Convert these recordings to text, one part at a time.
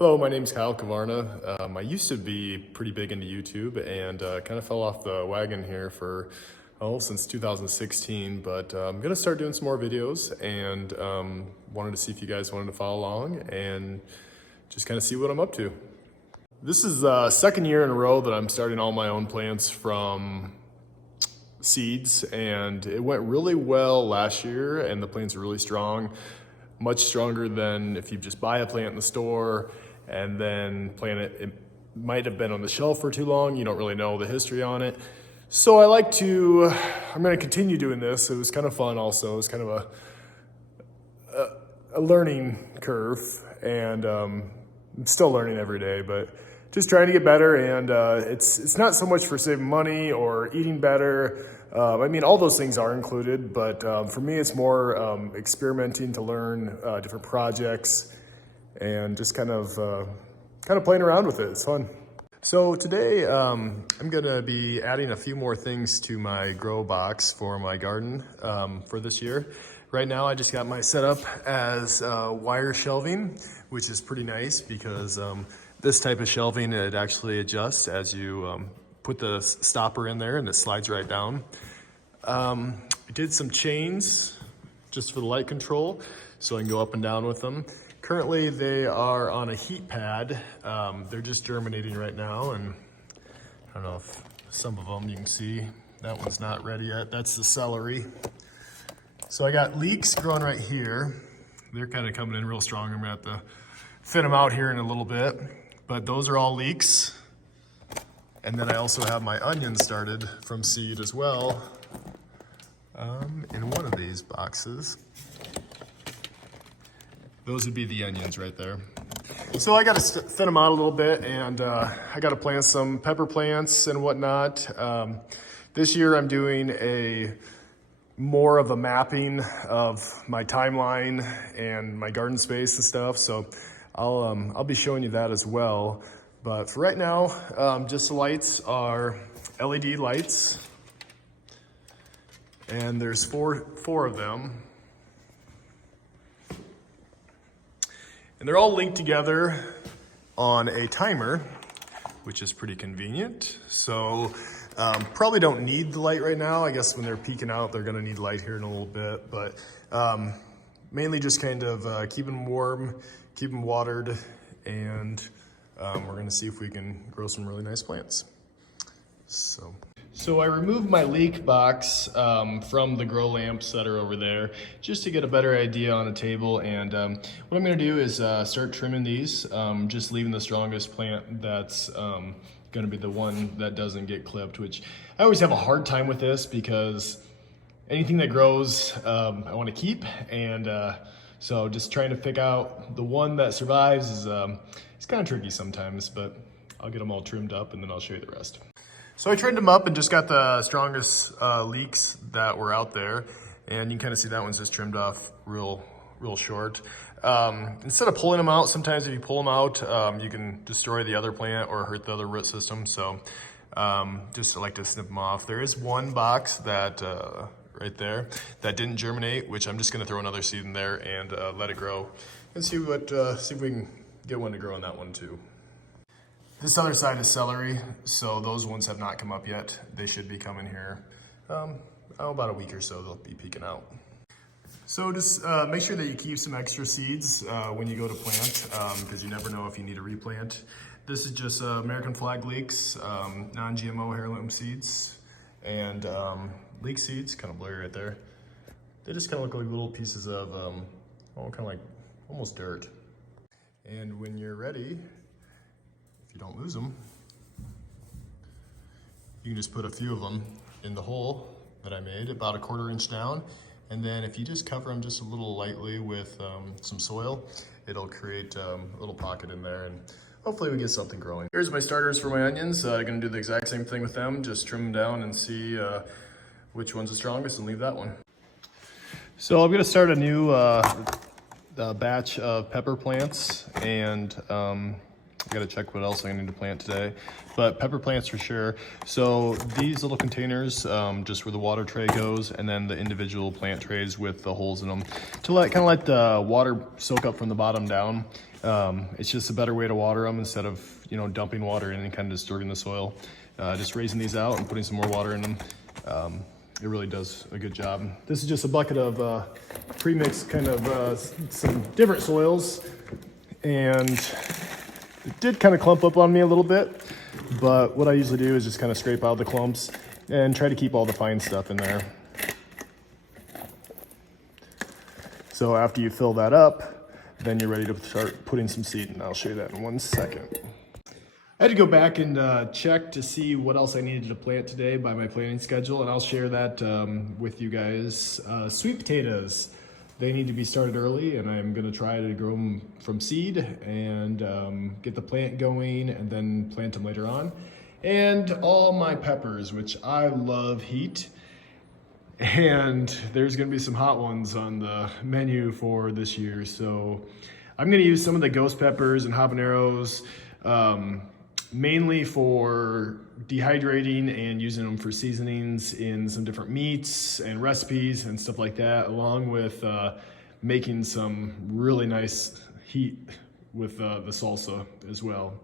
Hello, my name's Kyle Kavarna. I used to be pretty big into YouTube and kind of fell off the wagon here for, since 2016, but I'm gonna start doing some more videos and wanted to see if you guys wanted to follow along and just kind of see what I'm up to. This is the second year in a row that I'm starting all my own plants from seeds, and it went really well last year and the plants are really strong, much stronger than if you just buy a plant in the store and then plant it. It might have been on the shelf for too long. You don't really know the history on it. So I'm gonna continue doing this. It was kind of fun also. It was kind of a learning curve, and I'm still learning every day, but just trying to get better. And it's not so much for saving money or eating better. I mean, all those things are included, but for me, it's more experimenting to learn different projects and just kind of playing around with it. It's fun. So today, I'm gonna be adding a few more things to my grow box for my garden for this year. Right now, I just got my setup as wire shelving, which is pretty nice because this type of shelving, it actually adjusts as you put the stopper in there and it slides right down. I did some chains just for the light control so I can go up and down with them. Currently they are on a heat pad. They're just germinating right now, and I don't know if some of them you can see, that one's not ready yet. That's the celery. So I got leeks growing right here. They're kind of coming in real strong. I'm gonna have to thin them out here in a little bit, but those are all leeks. And then I also have my onions started from seed as well in one of these boxes. Those would be the onions right there. So I got to thin them out a little bit, and I got to plant some pepper plants and whatnot. This year I'm doing more of a mapping of my timeline and my garden space and stuff. So I'll be showing you that as well. But for right now, just the lights are LED lights, and there's four of them. And they're all linked together on a timer, which is pretty convenient. So probably don't need the light right now. I guess when they're peeking out, they're gonna need light here in a little bit, but mainly just kind of keep them warm, keep them watered, and we're gonna see if we can grow some really nice plants. So I removed my leek box from the grow lamps that are over there just to get a better idea on the table. And what I'm gonna do is start trimming these, just leaving the strongest plant that's gonna be the one that doesn't get clipped, which I always have a hard time with this because anything that grows I wanna keep. And so just trying to pick out the one that survives is it's kind of tricky sometimes, but I'll get them all trimmed up and then I'll show you the rest. So I trimmed them up and just got the strongest leeks that were out there. And you can kind of see that one's just trimmed off real short. Instead of pulling them out, sometimes if you pull them out, you can destroy the other plant or hurt the other root system. So just I like to snip them off. There is one box that right there that didn't germinate, which I'm just gonna throw another seed in there and let it grow and see if we can get one to grow on that one too. This other side is celery, so those ones have not come up yet. They should be coming here. About a week or so, they'll be peeking out. So just make sure that you keep some extra seeds when you go to plant, because you never know if you need to replant. This is just American flag leeks, non-GMO heirloom seeds, and leek seeds, kind of blurry right there. They just kind of look like little pieces of, kind of like almost dirt. And when you're ready, if you don't lose them, you can just put a few of them in the hole that I made, about 1/4 inch down. And then if you just cover them just a little lightly with some soil, it'll create a little pocket in there, and hopefully we get something growing. Here's my starters for my onions. I'm gonna do the exact same thing with them, just trim them down and see which one's the strongest and leave that one. So I'm gonna start a new batch of pepper plants, and I gotta check what else I need to plant today, but pepper plants for sure. So these little containers, just where the water tray goes, and then the individual plant trays with the holes in them to kind of let the water soak up from the bottom down. It's just a better way to water them instead of, you know, dumping water in and kind of disturbing the soil. Just raising these out and putting some more water in them. It really does a good job. This is just a bucket of pre-mixed kind of some different soils, and it did kind of clump up on me a little bit, but what I usually do is just kind of scrape out the clumps and try to keep all the fine stuff in there. So after you fill that up, then you're ready to start putting some seed, and I'll show you that in 1 second. I had to go back and check to see what else I needed to plant today by my planting schedule, and I'll share that with you guys. Sweet potatoes, they need to be started early, and I'm gonna try to grow them from seed and get the plant going and then plant them later on. And all my peppers, which I love heat, and there's gonna be some hot ones on the menu for this year. So I'm gonna use some of the ghost peppers and habaneros, mainly for dehydrating and using them for seasonings in some different meats and recipes and stuff like that, along with making some really nice heat with the salsa as well.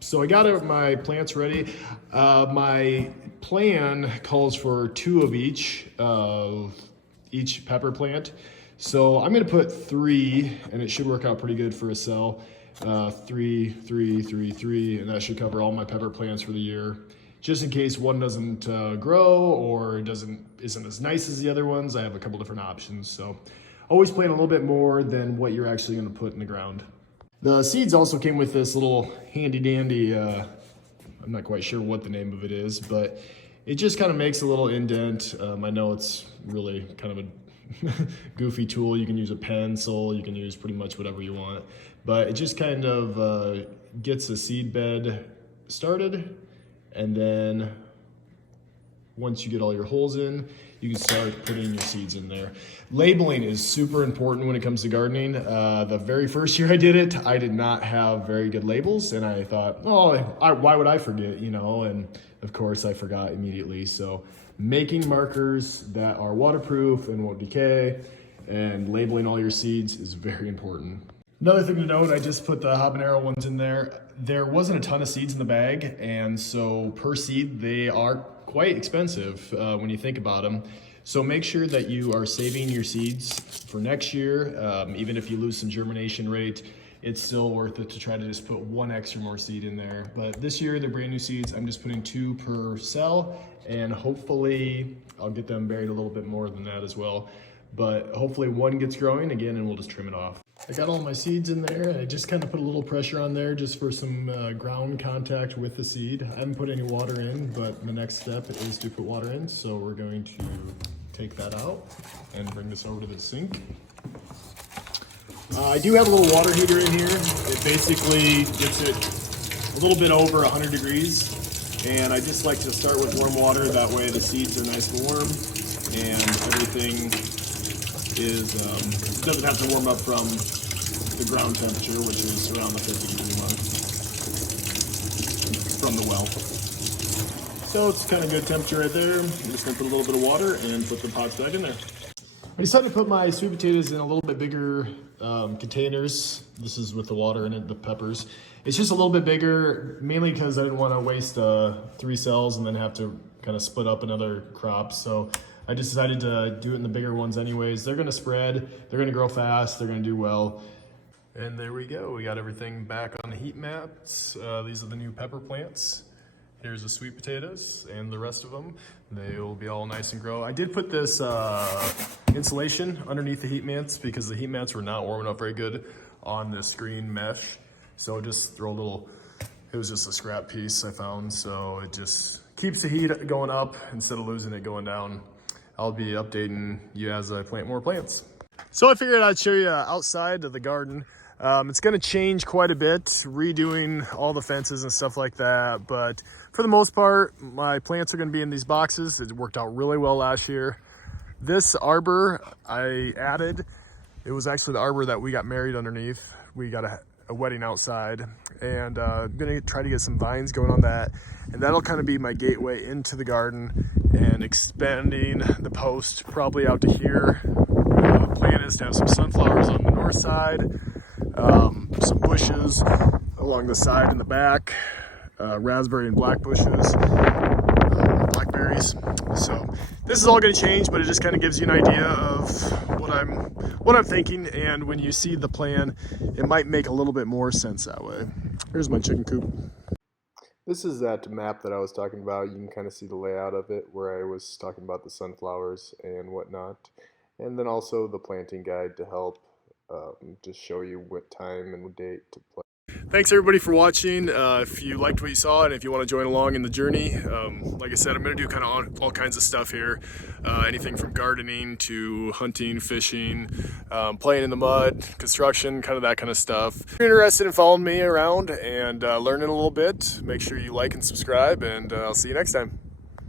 So I got my plants ready. My plan calls for 2 of each pepper plant. So I'm gonna put 3, and it should work out pretty good for a cell. 3, 3, 3, 3, and that should cover all my pepper plants for the year. Just in case one doesn't grow or isn't as nice as the other ones, I have a couple different options. So always plant a little bit more than what you're actually gonna put in the ground. The seeds also came with this little handy dandy, I'm not quite sure what the name of it is, but it just kind of makes a little indent. I know it's really kind of a goofy tool. You can use a pencil, you can use pretty much whatever you want, but it just kind of gets the seed bed started, and then once you get all your holes in, you can start putting your seeds in there. Labeling is super important when it comes to gardening. The very first year I did it, I did not have very good labels, and I thought, oh, why would I forget, you know? And of course I forgot immediately. So making markers that are waterproof and won't decay and labeling all your seeds is very important. Another thing to note, I just put the habanero ones in there. There wasn't a ton of seeds in the bag, and so per seed, they are quite expensive when you think about them. So make sure that you are saving your seeds for next year. Even if you lose some germination rate, it's still worth it to try to just put 1 extra more seed in there. But this year, they're brand new seeds. I'm just putting 2 per cell, and hopefully I'll get them buried a little bit more than that as well. But hopefully 1 gets growing again, and we'll just trim it off. I got all my seeds in there, and I just kind of put a little pressure on there just for some ground contact with the seed. I haven't put any water in, but the next step is to put water in. So we're going to take that out and bring this over to the sink. I do have a little water heater in here. It basically gets it a little bit over 100 degrees. And I just like to start with warm water. That way the seeds are nice and warm, and everything doesn't have to warm up from the ground temperature, which is around the 50 degree mark from the well. So it's kind of good temperature right there. I'm just gonna put a little bit of water and put the pots back in there. I decided to put my sweet potatoes in a little bit bigger containers. This is with the water in it, the peppers. It's just a little bit bigger, mainly because I didn't want to waste 3 cells and then have to kind of split up another crop. So I just decided to do it in the bigger ones anyways. They're gonna spread, they're gonna grow fast, they're gonna do well. And there we go, we got everything back on the heat mats. These are the new pepper plants. Here's the sweet potatoes and the rest of them. They will be all nice and grow. I did put this insulation underneath the heat mats because the heat mats were not warming up very good on this green mesh. So just throw a little, it was just a scrap piece I found. So it just keeps the heat going up instead of losing it going down. I'll be updating you as I plant more plants. So I figured I'd show you outside of the garden. It's gonna change quite a bit, redoing all the fences and stuff like that. But for the most part, my plants are gonna be in these boxes. It worked out really well last year. This arbor I added, it was actually the arbor that we got married underneath. We got a a wedding outside, and I'm gonna try to get some vines going on that, and that'll kind of be my gateway into the garden and expanding the post probably out to here. Plan is to have some sunflowers on the north side, some bushes along the side and the back, raspberry and black bushes, blackberries. So this is all going to change, but it just kind of gives you an idea of what I'm thinking, and when you see the plan, it might make a little bit more sense that way. Here's my chicken coop. This is that map that I was talking about. You can kind of see the layout of it where I was talking about the sunflowers and whatnot. And then also the planting guide to help just show you what time and date to plant. Thanks everybody for watching. If you liked what you saw and if you want to join along in the journey, like I said, I'm going to do kind of all kinds of stuff here. Anything from gardening to hunting, fishing, playing in the mud, construction, kind of that kind of stuff. If you're interested in following me around and learning a little bit, make sure you like and subscribe, and I'll see you next time.